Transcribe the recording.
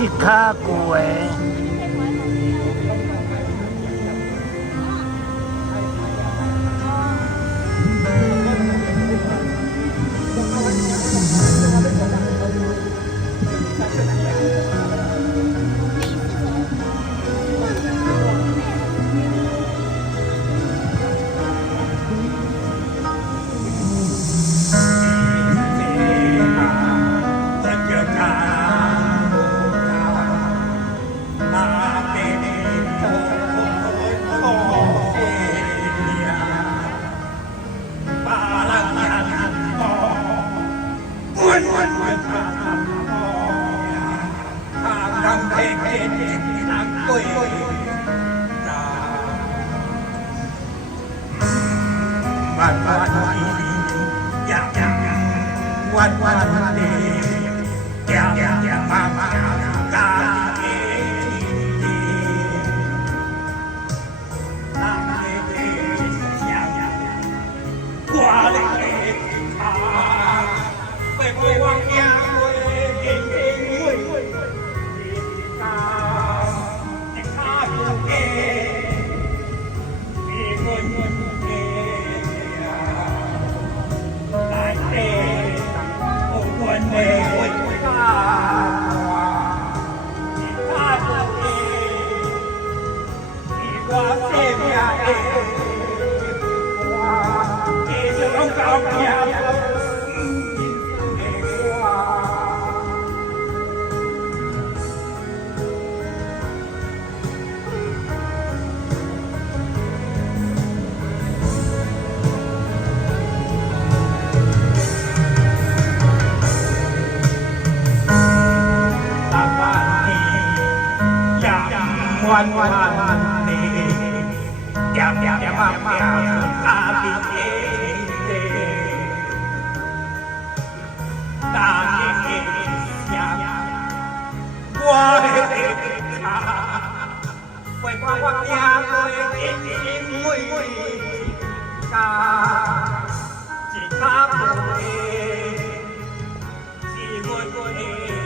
ชิคาโกะวันนี้อย่ามากาเอนาเอกว่าเลยขาไปวางยาเก่งกาจะฆ่าตัวเองมีเงินตายเต้วันเดียวข้าตัวเองที่ว่าเสียเองที่จะต้องการเพียงวันนี้อย่ามาตาดีเอตาดีอย่าว่าขาไปวางยาเองมุยกาจิตาตัวเองที่ตัวเอง